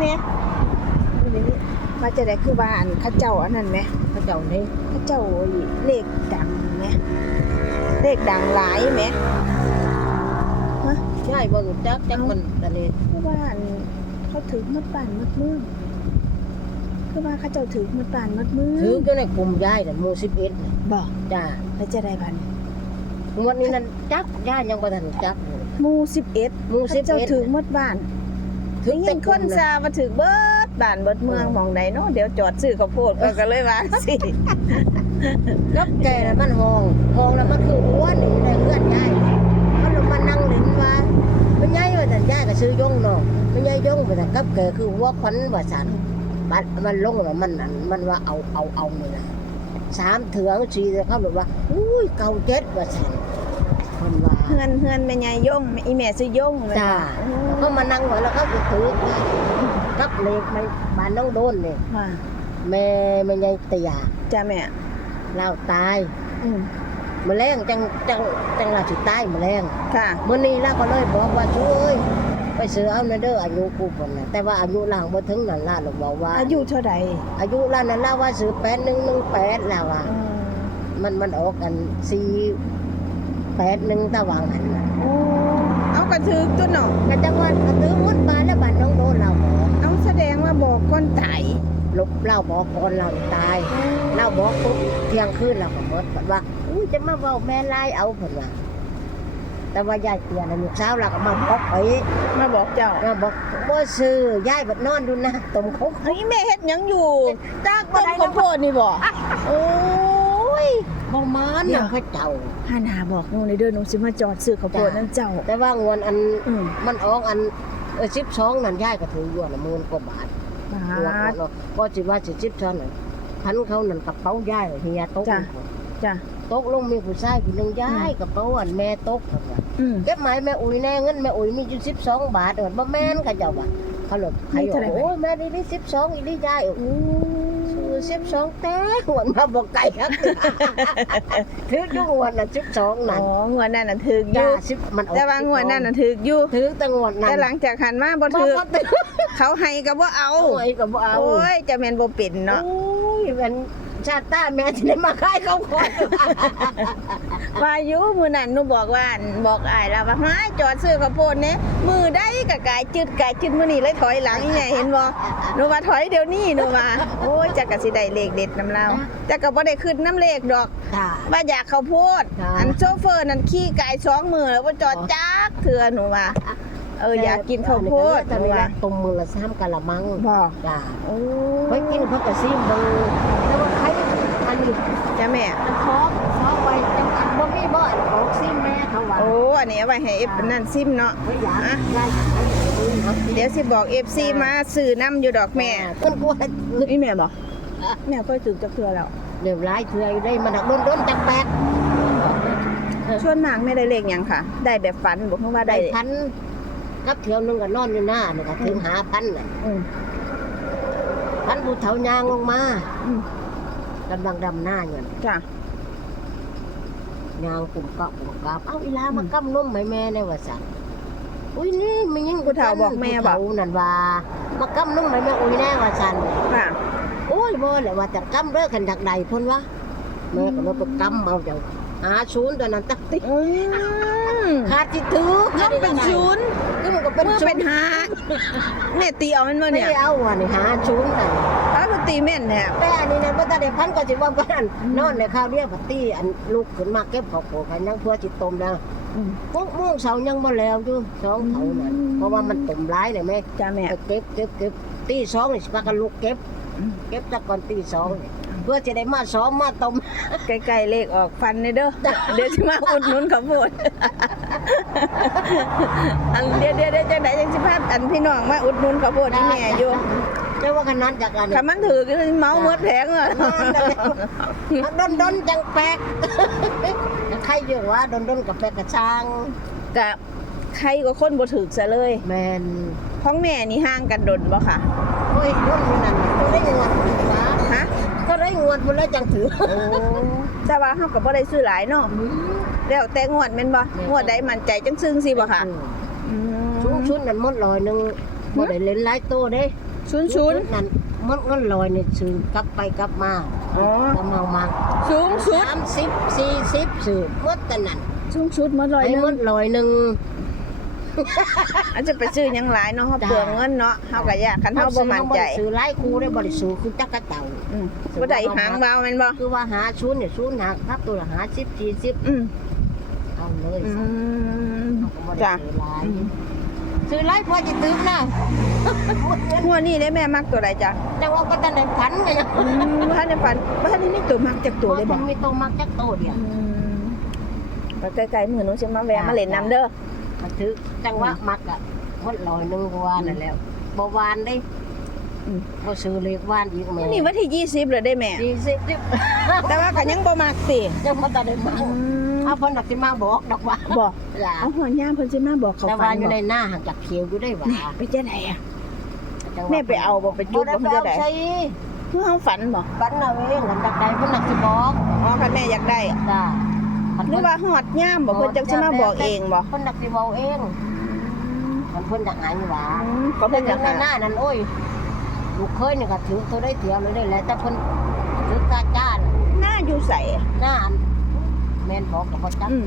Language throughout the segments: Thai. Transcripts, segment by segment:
แม่นี่ว่าจะได้คือว่าอันเขาเจ้าอันนั้นไหมพระเจ้านี่เขาเจ้าเลขดังไหมเลขดังหลายไหมใช่บ่รู้จักจักมันตะเลคือว่าอันเขาถือมัดป่านมัดเมืองคือว่าเขาเจ้าถือมัดป่านมัดเมืองถืออยู่ในกลุ่มยายน่ะหมู่11น่ะบอกจ้าแล้วจะได้พันงวดนี้นั่นจักยายยังบ่ทันจักเลยหมู่สิบเอ็ดหมู่เขาเจ้า11ถือมัดบ้าน ถึถึงงแต่ยินกคลุ่นมซามาถึงเบิดบ้านเบิดเมืองหมองไหนเนาะเดี๋ยวจอดซื้อข้าวโพดก็ก็เลยว่าสิกับแกน่ะมันห้องห้องแล้วมันคืออ้วนนี่ในเพื่อนยายเขาลงมานั่งเล่นว่ามันยายว่าแต่ยายก็ซื้อยงเนาะมันยายยงไปแต่กับแกคือหัวขวัญว่าซั่นบัดมันลงแล้วมันนั่นมันว่าเอาเอาเอานี่ล่ะสามเถืองสี่เถืองเขาบอกว่าอุ้ยเก่าเจ็ดว่าซั่น เพิ่นว่าเฮือนเฮือนแม่ยายย่งอีแม่ซื้อย่งเลยจ้าเขามานั่งไว้แล้วเขาก็ถือกับเหล็กในบ้านน้องโดนนี่ว่าแม่แม่ยายเตียจ้าแม่เล่าตายอืมแมลงจังจังจังราสิตายแมลงค่ะมื้อนี้เราก็เลยบอกว่าช่วยไปซื้อเอาในเด้ออายุกูพุ่นน่ะแต่ว่าอายุล่างบ่ถึงนั่นล่ะลูกบอกว่า อายุเท่าใดอายุล่านั้นล่าว่าซื้อ8118แล้วว่าอืมมันมันออกกัน4 81ตะวางหันน่ะโอ้เอากระถือตัวเนาะก็จังว่ากระตือมุดบานแล้วบ้านน้องโดนเราบอกเอาแสดงว่าบอกก้อนตายลบเล่าบอกก่อนเราตายเล่าบอกปุ๊บเที่ยงคืนเราก็หมดเพิ่นว่าอุ้ยจะมาเว้าแม่ลายเอาเพิ่นว่าแต่ว่ายายเตียน่ะลูกสาวเราก็มาบอกไปมาบอกเจ้าเราบอกบ่ซื้อยายบัดนอนดูนะต้มคุกเฮ้ยแม่เฮ็ดหยังอยู่จากต้บ่นได้ข้าวโพดนี่บ่โอ้ ยบ่มานเดี๋ยน่ะวเขาเจ้าหาหนาบอกหนูในเด้อหนูสิมาจอดซื้อข้าวโพดนั่นเจ้า แต่ว่างวนอันอืม มันออกอันเออ12นั่นยายก็ถืออยู่ละหมื่นกว่าบาทบาหัวทเนาะก็สิว่าสิ12นั่นพันเขานั่นกระเป๋ายายเฮียตกจ้ะ จ้ะตกลงมีผู้ชายผู้หนึงยายกระเป๋าอันแม่ตกเพิ่นว่า อืม เก็บไหมแม่อุ้ยแน่เงินแม่อุ้ยมีอยู่สิบสองบาทเออบ่แม่นเขาเจ้าว่าเขาเลยใครมีเท่าไหร่โอ้ยแม่นี่นี่สิบสองอีนี่ยายเออโอ้ สิบสองแต่หวนมาบอกไก่ครับถืออยู่หวนน่ะสิบสองอ๋นั่นองวดนั้นน่ะถึกอจ้ายู่สิบมันออกแต่ว่างวดนั้นน่ะถึกอยู่ถือแต่งวดนั้นแต่หลังจากหันมาบ่บ่ถึกบ่ถือเขาให้ก็บ่เอาโอ้ยก็บ่เอาโอ้ยจะแม่นบ่เป็นเนาะโอ้ยเป็น ชาติตาแม่ที่ได้มาขายเขาก่อนว่าอยู่มื้อนั้นหนูบอกว่าอั่นบอกอ้ายแล้วว่าหายจอดซื้อข้าวโพดเนี่ยมือได้ก็กายจืดกายจืดมื้อนี้เลยถอยหลังอีแม่เห็นบ่หนูว่าถอยเดี๋ยวนี้หนูว่าโอ้ยจักก็สิได้เลขเด็ดนำเราจักก็บ่ได้ขึ้นน้ำเลขดอก ค่ะ ว่าอยากข้าวโพดค่ะ อันโชเฟอร์นั่นขี้กายสองมือแล้วว่าจอดจักเถื่อหนูว่าเอออยากกินข้าวโพดหแต่นูเวลาว่าตุ่มมือละ3กะละมังบอกจ้าโอ้เพิ่นกินเพิ่นก็ซิมเบิ่งแต่ว่าใคร อันนี้จ้าแม่มันขอขอไว้จังอันบ่มีบ่อนของซิมแม่เขาว่าโอ้อันนี้เอาไว้ให้เอฟนั่นซิมเนาะเฮ้ยอยากอะได้ซื้อเนาะเดี๋ยวสิบอก FC มาซื้อน้ำอยู่ดอกแม่เพิ่นกลัวนี่แม่บอกแม่ก็ถึงจะเคือแล้วเดี๋ยวหลายเทื่ออยู่ได้มันหักโดนๆจักแปดชวนมากแม่ได้เลขหยังค่ะ ได้แบบฝันบอกว่าได้ได้พันกับเที่ยวหนึงก็นอนอยู่หน้านี่ก็ถึงหาพันน่ะอืมพันผู้เฒ่ายางลงมาอืม กำลังดำหน้าอยู่จ้ะยางกลุ่มเกาะกลุ่มกาบเอ้าอีลามากำนมให้แม่แน่ว่าซั่นอุ้ยนี่มันยังผู้เฒ่าบอกแม่บอก ผู้เฒ่านั่นว่ามากำนมให้แม่อุ้ยแน่ว่าซั่นค่ะโอ้ยบ่แหละว่าจะกำเด้อขันจากใดพุ่นวะแม่ก็เลยไปกำเอาจังหาศูนย์ตัวนั้นตักติอืมขาดจิถือน้องเป็นศูนย์ก็มันก็เป็นเมื่อศูเป็นนย์หาแม่ตีเอามันมาไม่เนี่ยเอาว่ะนี่หาศูนย์น่ะอ้าว ตีแม่นเนี่ยแต่อันนี้นะบ่ทันได้พันก็สิว่าบ่นั่นนอนในข้าวเดียวพัตตี้อันลูกขึ้นมาเก็บข้าวโพดกันยังเพื่อจิตต้มแล้วอืมพวกม่วงเสายังบ่แล้วอยู่สองเท่านั้นอืมเพราะว่ามันต้มหลายเลยแม่จ้าแม่เก็บเก็บเก็บตีสองนี่สิพากันลูกเก็บอืมเก็บจากก่อนตีสองนี่เพื่อจะได้มาซ้อมมาต้มใกล้ๆเลขออกฟันเลยเด้อเดี๋ยวจะมาอุดหนุนข้าวโพดอันเดี๋ยวเดี๋ยวเดี๋ยวจังไหนจังสิพาอันพี่น้องมาอุดหนุนข้าวโพดที่แม่อยู่ แต่ว่าขนาดจากอันนี้ถ้ามันถือก็เมาเมดแผงอะดนดนๆจังแปลกใครเยอะว่าดนดนๆกับแปลกกระช่างกับใครก็คนบ่ถือซะเลย แมนของแม่นี่ห่างกันดนบ่ค่ะโอ้ยรุ่นนี้นั่นก็ได้งวดหมดวะฮะก็ได้งวดหมดแล้วจังถือแต่ว่าเฮาก็บ่ได้ซื้อหลายเนาะแล้วแต่งวดแม่นบ่งวดใดมั่นใจจังซึ้งสิบ่ค่ะอืมชุดชุดนั้นหมดลอยหนึงบ่ได้เล่นหลายตัวเด้ ศูนย์ศูนย์นั่นมันเงินลอยเนี่ยซื้อกลับไปกลับมาอ๋อกำเมามาสูงสุดสามสิบสี่สิบซื้อหมดแต่นั่นสูงสุดหมาลอยไอ้หนึหมงดลอยหนึ่ง อาจจะไปซื้อหยังหลายเนาะเฮาจ้า เปลืองเงินเนาะเฮาก็ยากคันเฮาบ่มั่นใจซื้อไล่คูได้บริสุทธิ์คือจักกระเต่า อืมบ่ได้หางเบาแม่นบ่คือว่าหาชุนเนี่ยชุนหาครับตัวละหาสิบสี่สิบอืมเอาเลยอืมเขาก็บ่ได้จ้ะ ซื้อไล่ ซื้อไล่พอจะตื้มนะหัวนี่ได้แม่มักตัวใดจ้ะแต่ว่าก็จะได้พันไงยังอืมบ่ทันได้ฝันบ่ทันได้มีตัวมักจักตัวเลยบ่มันมีตัวมักจักโตเดียวอืมก็ใกล้ๆมื้อหนูสิมาแวะมาเล่นน้ำเด้อมันถือจังหวะมักอะหมดลอยหนึ่งกว่านั่นแล้วบ่วานได้อืมบ่ซื้อเลขวานอีกแม่นี่วันที่20เลยได้แม่ยี่สิบสิบแต่ว่าก็ยังบ่มักติยังบ่ทันได้มา อืมเอาเพิ่นน่ะสิมาบอกดอกว่าบอกจ้ะเอาหัวย่ามเพิ่นสิมาบอกเขาแต่ฟัว่านอยู่บ่ในหน้าห่างจากเขียวอยู่ได้หว่าไปจังไดอะ จังหวะแม่ไปเอาบ่ไปจุดบ่บ่เพิ่นได้จะไปได้เอาใส่คือเฮาฝันบ่ปันเอาเองกันจากใดเพิ่นน่ะสิบอกอ๋อคันแม่อยากได้จ้ะหรือว่าฮอดย่ามบ่เพิ่นจังสิมาบอกเองบ่เพิ่นน่ะสิบอกเองมันเพิ่นอยากหายหว่า อืมก็เพิ่เพิ่นนออยากยู่ในหได้น้านั่นโอ้ยลูกเคยนี่ก็ถือตัวได้เตียวเลยได้แหละแต่เพิ่นถือกาจ้านหน้าอยู่ใส่หน้าอัน แม่นบอกก็บ่จักอืม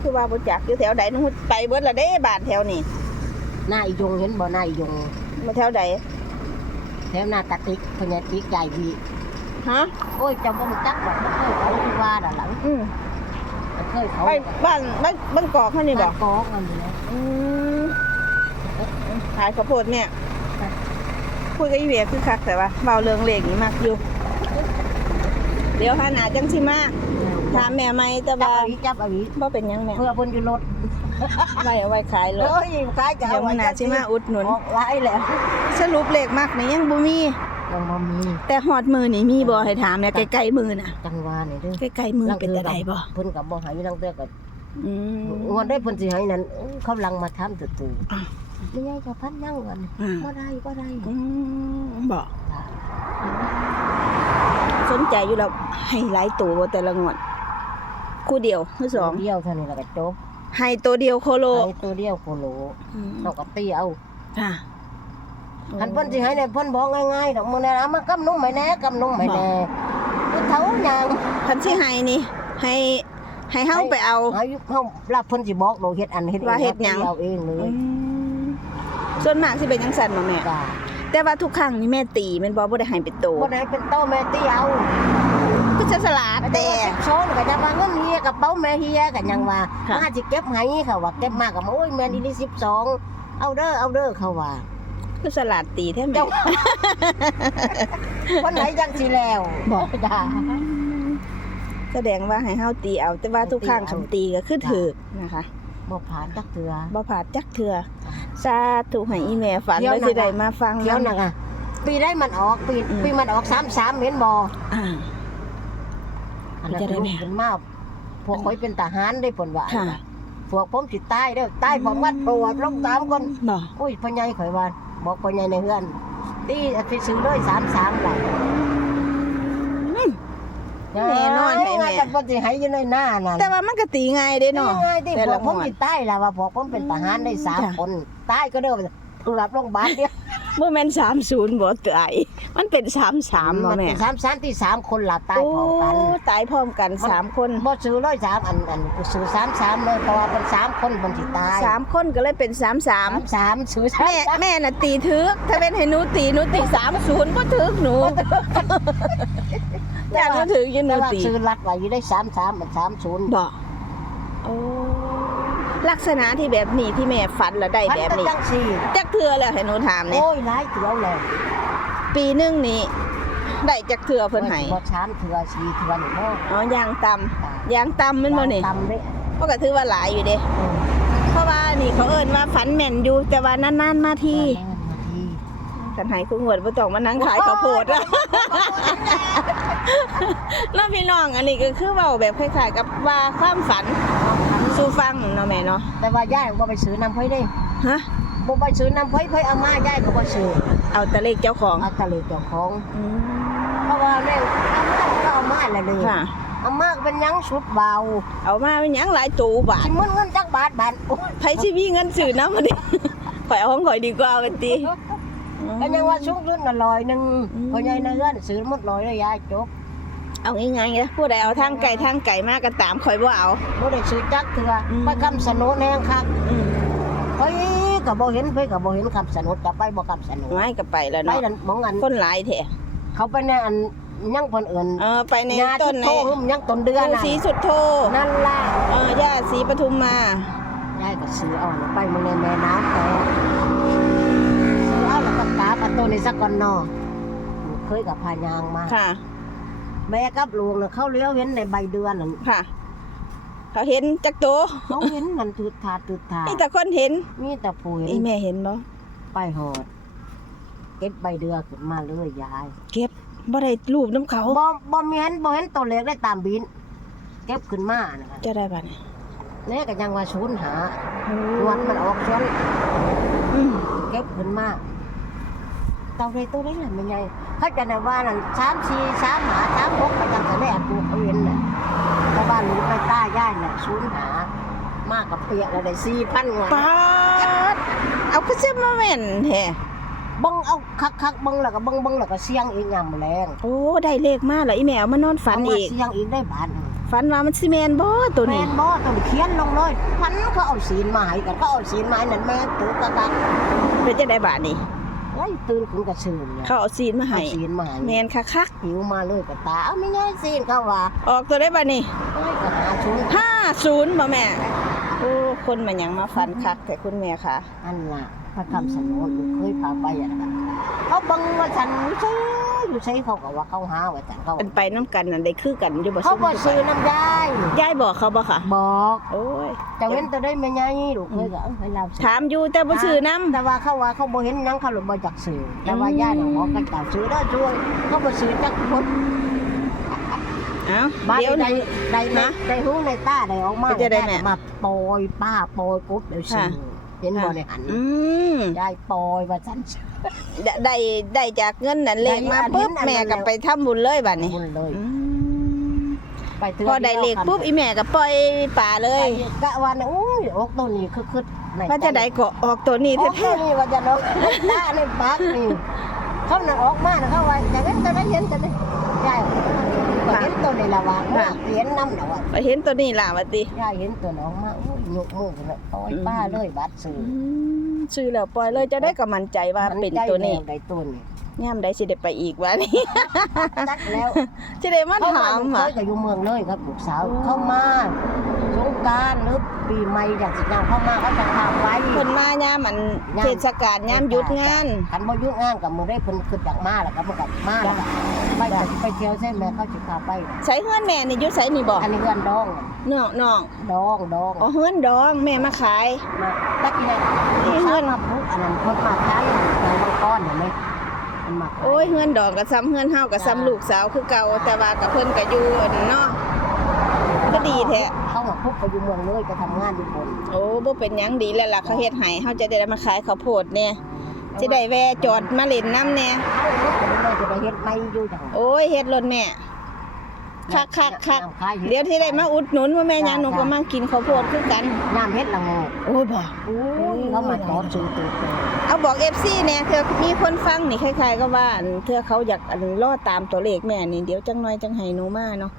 คือว่าบ่จักอยู่แถวใดหนูไปเบิดละเด้บ้านแถวนี้หน้าอียงเห็นบ่หน้าอียงมาแถวใดแถวหน้ากะติกเพิ่นจะติกใหญ่วีฮะโอ้ยเจะบ่รู้จักบ่เคยเขาที่ว่าน่ะหลังอืมเคยเขาไปบ้านบ้านบ้านกอกเขานี่บ่บ้านกอกอันนี้นะอืมขายข้าวโพดเนี่ยคุยกับอีเวียคือคักแต่ว่าเบาเรื่องเลขนี่มักอยู่ เดี๋ยวหาหนาจังสิมาถามแม่ไหมแต่จับว่าเอาอีจับเอาอีบ่เป็นหยังแม่เพื่อเพิ่นอยู่รถไว้เอาไว้ขายเลเอ้ยยขายจะเดี๋ยวมื้อหน้าสิมาอุดหนุน ออกหลายแล้วสรุปเลขมักนี่ยังบ่มี ยังบ่มีแต่ฮอดมือนี่มีบ่ให้ถามเนี่ยใกล้ๆมือน่ะจังหวะนี่เด้อใกล้ๆมือเป็นแต่ใดบ่เพิ่นก็บ่ให้ลังเตือก็อืมงอนได้เพิ่นสิให้นั่นเอ้ยเขาลังมาถามตู่อ้าวๆไม่ใช่จะพันยังก่อนอ่าบ่ได้บ่ได้ อืมบ่จ้ะ สนใจอยู่แล้วให้หลายตัวบ่แต่ละงวดคู่เดียวคือสองเดียวเท่านี้แล้วก็จบให้ตัวเดียวโคโลให้ตัวเดียวโคโลอืมเราก็ตีเอาค่ะคันเพิ่นสิให้เนี่ยเพิ่นบอกง่ายๆดอกมื้อนั้นเอามากำนุ่มไว้แหน่กำนุ่มไว้แหน่ผู้เฒ่าหยังคันสิให้นี่ ให้ให้เฮาไปเอาอายุเฮารับเพิ่นสิบอกโดยเฮ็ดอันเฮ็ดว่าเฮ็ดหยังตีเอาเองเลยอืมส่วนมากสิเป็นจังซั่นบ่แม่ จ้า แต่ว่าทุกครั้งนี่แม่ตีแม่นบ่บ่ได้ให้เป็นโตบ่ได้เป็นโตแม่ตีเอาก็จะสลาดแต่แต่ช้อนก็จะว่าเงินเฮียกระเป๋าแม่เฮียก็ยังว่าค่ะมาสิเก็บให้เขาว่าเก็บมากก็โอ้ยแม่นอีนี่12เอาเด้อเอาเด้อเขาว่าก็สลาดตีแท้แม่ เจ้า วันไหนจังสิแล้วบอกจ้าแสดงว่าให้เฮาตีเอา แต่ว่าทุกครั้งตีเอาคำตีก็คือถูกนะคะบ่ผ่านจักเทื่อบ่ผาดจักเทื่อ สาธุให้อีแม่ฝันเดี๋ยวไว้นะ สิได้มาฟังเดี๋ยวน่ะค่ะปีได้มันออกปีอืมปีมันออก33เห็นบ่อ่าอันนั้นจะได้ลูไหมกเป็นมาพวกข่อยเป็นทหารได้ผลว่าค่ะ พวกผมสิตายเด้อตายพร้อมกันโปรดลงตามคนบ่โอ้ยพ่อใหญ่ข่อยว่าบอกพ่อใหญ่ในเฮือนตีไปซื้อเลย33ล่ะอืมแน่นอนให้แม่ไง กันบ่สิให้อยู่ในหน้านั่นแต่ว่ามันก็ตีง่ายเด้เนาะง่ายที่แต่พวละกหผมมวด สิตายล่ะว่าพวกผมเป็นทหารได้สามจ้ะ คนตายก็เด้อคือรับโรงพยาบาลเดียวบ่แม่น30บ่ตายมันเป็น33บ่แม่สามสามที่สามคนหลับตายพร้อมกันโตายพร้อมกันสามคนบ่ซื้อเลยสามอันอันซื้อสามสามเลยเพราะว่าเป็นสามคนมันสิตายสามคนก็เลยเป็นสามสามสามสามซื้อสามแม่แม่น่ะตีถึกถ้าเป็นให้หนูตีหนูตีสามศูนย์ก็ถึกหนู แต่หนูถึกอยังหแต่นูว่าตีซื้อรัดไว้อยู่ได้สามสามมันสามศูนย์บอกโอ้ลักษณะที่แบบนี้ที่แม่ฝันแล้วได้พันแบบเป็นนี้จังสี่จักเทือแล้วให้หนูถามเนี่ยโอ้ยหลายเถื่อเลยปีหนึงนี่ได้จักเทือเพิ่นให้บ่ชามเถื่อสี่เถื่อนี่เนาะอ๋อยางต่ำยางต่ำแมันบ่นี่ตำเด้ก็ก็ถือว่าหลายอยู่เด้ เออเพราะว่านี่เขาเอิ้นว่าฝันแม่นอยู่แต่ว่านานๆมาทีมาที กันหายคุ้งวดบ่ต้องมานั่งขายข้าวโพดแล้ วแล้วพี่น้องอันนี้ก็คือเว้าแบบคล้ายๆกับว่าความฝันสู่ฟังเนาะแม่เนาะแต่ว่าย่ายบ่ไปซื้อน้ำไผเด้ฮะบ่ไปซื้อน้ำไผไผเอามาย่ายก็บ่ซื้อเอาแต่เลขเจ้าของเอาแตะเลเจ้าของ อืมเพราะว่าแม่เอามาก็เอามาแล้วเลยค่ะ เอามาก็เป็นหยังสุดเบาเอามาเป็นหยังหลายตูบาทสิมันเงินจักบาทบาทโอ้ยไผสิมีเงินซื้อน้ำมาดิ ข่อยเอาของข่อยดีกว่าวันติก็ยังว่าชุกรุ่นน่ะร้อยหนึงอืมพ่อใหญ่ในเรือนซื้อหมดร้อยเลยยายจบ เอาง่ายๆนะผู้ใดเอาทางไก่ทางไก่มากก็ตามข่อยบ่เอาบ่ได้ซื้อจักเถื่ออมไปคำสนุนแห้งคักอืมเฮ้ยก็บ่เห็นเพิ่นก็บ่เห็นคำสนุนจะไปบ่คำสนุนไม่ก็ไปแล้วไปเนาะนั่นหมองอันคนหลายแท้เขาไปในอันยังเพิ่นเอิ้นเออไปในยาต้ชุนดในโตหึมยังต้นเดือนปู่น่ะศรีสุดโทนั่นล่ะเออย่าศรีปทุมมายายก็ซื้อเอาน่ะไปเมืองในแม่น้ำแต่ซื้อเอาแล้วก็กราบเอาตัวนี้สักก่อนเนาะเคยกับพายางมาค่ะ แม่กับลุงน่ะเขาเลี้ยวเห็นในใบเดือนนั่นค่ะ เขาเห็นจักโตเขาเห็นมันตืดทาตืดทาไอ้แต่คนเห็นมีแต่ผู้เห็ไอ้นแม่เห็นบ่ไปหอด เก็บใบเดือขึ้นมาเลยยาย เก็บบ่ได้รูปน้ำเขาบ่บ่มีเห็นบ่เห็นตัวเล็กได้ตามบิน เก็บขึ้นมานะจะได้บัดนี้แน่ก็ยังว่าศูนย์หาโอ้วันมันออกชนอืมเก็บขึ้นมา เต่าเลยตัวเล็กน่ะมันใหญ่เขาจะได้ว่านั่นสามสี่สามหาสามหกไปจังแต่แม่ปลูกเขาเห็นน่ะแต่บ้านหนูไปต้าย่ายน่ะศูนย์หามากกับเปียกแล้วได้สี่พันกว่าปาดเอาคือสิมาแม่นแท้เบังเอาคักคักๆเบังแล้วก็เบังเบังแล้วก็เสียงอีกยามแรงโอ้ได้เลขมาแล้วอีแม่เอามานอนฝันเามาอีกเสียงอีกได้บาทหนึ่งฝันว่ามันสิแม่นบ่ตัวแม่นี้นบ่ต้องเขียนลงเลยพันเขาเอาศีลมาให้กันเขาเอาศีลมาให้นั่นแม่ตื่นกะกะเป็นจะได้บาดนี้ เฮ้ยตื่นขึ้นกระชื่นเนี่ยเขาเอาซีนมาให้ศีนมาให้แม่นคักหิวมาเลยกับตาเอาไม่ง่ายซีนเขาว่าออกตัวได้บาดนี้เฮ้ยก็หาศูน50บ่แม่โอ้คนมันยังมาฟันคักแต่คุณแม่ค่ะ อันล่ะพระคำสนนเคยพาไปอะนะเขาบังว่าฉันอยู่ใช่ อยู่ใช่เขาก็ว่าเขาหาว่าฉันเขาเป็นไปน้ำกันนั่นได้คือกันอยู่บ่เขาบ่ซื้อน้ำยายยายบอกเขาบ่ค่ะ บอกโอ้ยจะเว้นแต่ได้ไม่ง่ายลูกเคยก็เอาให้เราซื้อถามอยู่แต่บ่ซื้อน้แต่ว่าเขาว่าเขาบ่เห็นหยังเขาเลยบ่จักซื้อแต่ว่าญาติของหมอก็เจ้าซื้อได้อช่วยเขาบ่ซื้อจักคนำเอ้าบ้านเดี๋ยวใดนี้ใดนะนะใดหูในตาใดออกมาเป็นจะได้แม่มาปล่อยป้าปล่อยปุ๊บเดี๋ยวซื้อค่ะเห็นบ่ในหันอืมยายปล่อยว่าฉัน ได้ได้ได้จากเงินนั่นเลขมาได้อันปุ๊บนั้นแม่อันนั้นก็ไปทำบุญเลยบัดนี้บุญเลยอืมไปเทื่พอได้เลขปุ๊บอีแม่ก็ปล่อยป่าเลยกะวันอุ้ยออกตัวนี้คือคือในว่าจะได้ก็ออกตัวนี้ออกตัแท้วนี้ว่าจะเนาะตาในปากนี่เขาน่ะออกมาน่ะเขาว่าจะเห็นจะได้เห็นจะได้ยายก็เห็นตัวนี้ละว่าเห็นน้ำน่ะว่าๆไปเห็นตัวนี้ล่ะว่าติยายเห็นตัวน้องมาอุ้ยยกมือกันเลยปล่อยป้าเลยบัดซื้ออืม ซื้อแล้วปล่อยเลยจะได้ก็มั่นใจว่าเป็นตัวนี้ได้ตัวนี้ยามใดสิได้ไปอีกวะนี่จักแล้วสิได้มาเขาถามเคอะยก็อยู่เมืองเลยครับลูกสาวโอ้เข้ามาสง กรารหรือปีใหม่อย่างสิอย่างเข้ามาเขาจะพาไว้เพิ่นมายามมันเทศกาลยามหยุดงานคันบ่หยุดงานกับมือได้เพิ่นขึ้นจากมาแล้วก็มันก็มาแล้วก็ไปจะไปเที่ยวเส้นแม่เขาสิพาไปใช้เฮือนแม่นี่อยู่ไสนี่บ่อันนี้เงินดองน้องน้องดองดองอ๋อเฮือนดองแม่มาขายมาตะกี้เนี่ยนี่เงิเงินนมาปุ๊บอันนั้นคนมาขายแต่บางก้อนเห็นไหมมันมาขายโอ้ยเฮือนดองก็ซ้ำเฮือนเฮาก็ซ้ำลูกสาวคือเก่าแต่ว่ากับเพิ่นก็อยู่อันเนาะก็ ดีแท้เขามาปุ๊บไปอยู่เมืองเลยไปทำงานอยู่คนโอ้บ่เป็นหยังดีแล้วล่ะเขาเฮ็ดให้เฮาจะได้มาขายข้าวโพดเนี่ยสิได้แวะจอดมาเล่นน้ำแน่เขาเลยเลยจะไปเฮ็ดไม่อยู่จังโอ้ยเฮ็ดรถแม่ คักคักคักเดี๋ยวที่ได้มาอุดหนุนว่าแม่ยาหนูก็มากินข้าวโพดคือกัน น้ำเฮ็ดละโงกโอ้ยบ่โอ้ยเขามาจอดซื้อตัวเองเอาบอก FC เนี่ยเธอมีคนฟังนี่คล้ายๆก็ว่าอันเธอเขาอยากอันรอตามตัวเลขแม่นี่เดี๋ยวจังหน่อยจังให้หนูมาเนาะ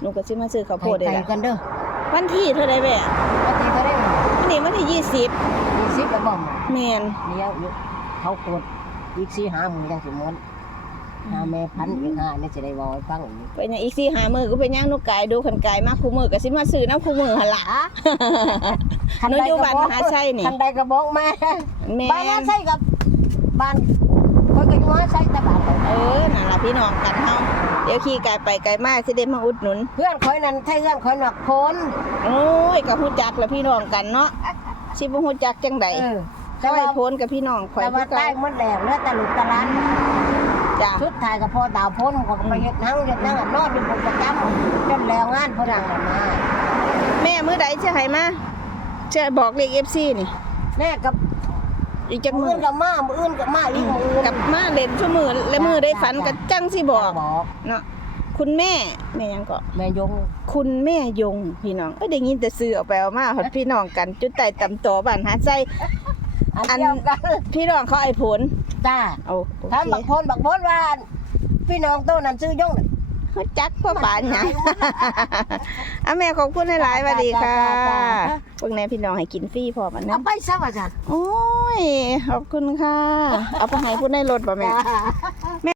หนูก็สิมาซื้อข้าวโพดได้ไกลล่ะกันเด้อวันที่เท่าใดแม่ปกติเขาได้วันนี้วันที่มีสิบกระบอก20แม่นเลี้ยวอยู่เขากดอีกสี่หาหมื่นจังสิม้วนหาแม่พันอีกห้านี่สิได้บอกให้ฟังอีกเป็นหยังอีก4 5มื้อก็เป็นหยังหนูกายดูคันกายมาคู่มื้อก็สิมาซื้อน้ำคู่มื้อหั่นล่ะหนูอยู่บ้านมหาชัยนี่คันใดก็บอกมาแม่บ้านมหานชัยกับบ้านคนก็อยู่มหาชัยแต่บ้านเขาเออนั่นล่ะพี่น้องกันเฮาเดี๋ยวขี่กายไปกายมาสิได้มาอุดหนุน เพื่อนคอยนั้นไทยเพื่อนคอยหนักคนโอ้ยก็ฮู้จักแล้วพี่น้องกันเนาะสิบ่ฮู้จักจังไดเออก็แต่ไว้ว่าโพนกับพี่น้องข่อยแต่ว่าคือใต้เก่าหมดแล้วเหลือแต่ลูกตะลานจ้ะชุดไทยกับพ่อดาวพ้นก็ไปเฮ็ดนั่งเฮ็ดนั่งอะนอนอยู่บนประจำจนแล้วงานพ่อดังน่ะมาแม่มื้อใดจะให้มาจะบอกเลข FC นี่แม่กับ อีกจักมื้มื้ออกับมามื้ออื่นกับมาอีกมื้ออื่นกลับมาเล่นชั่วมือและมือได้ฝันก็จังสิบอก บอกเนาะคุณแม่แม่หยังก็ แม่ยงคุณแม่ยงพี่น้องเอ้ยได้ยินแต่ซื้อออกไปเอามาฮอดพี่น้องกัน จุดใต้ตำต่อบ้านหาใจ อันอัน เดียวกันพี่น้องเขาไอ้ผลจ้า โอ้โอถามเคบักพลบักพลว่าพี่น้องโตนั้นซื้อยงน่ะ เขาจักพ่อป่านหยังอะแม่ขอบคุณหลายๆสวัสดีค่ะจ้าจ้าจ้าพวกนี้พี่น้องให้กินฟรีพอมันนะเอาไปซะว่าจ้ะโอ้ยขอบคุณค่ะ เอาไปให้พูดในรถป่ะแม่จ้า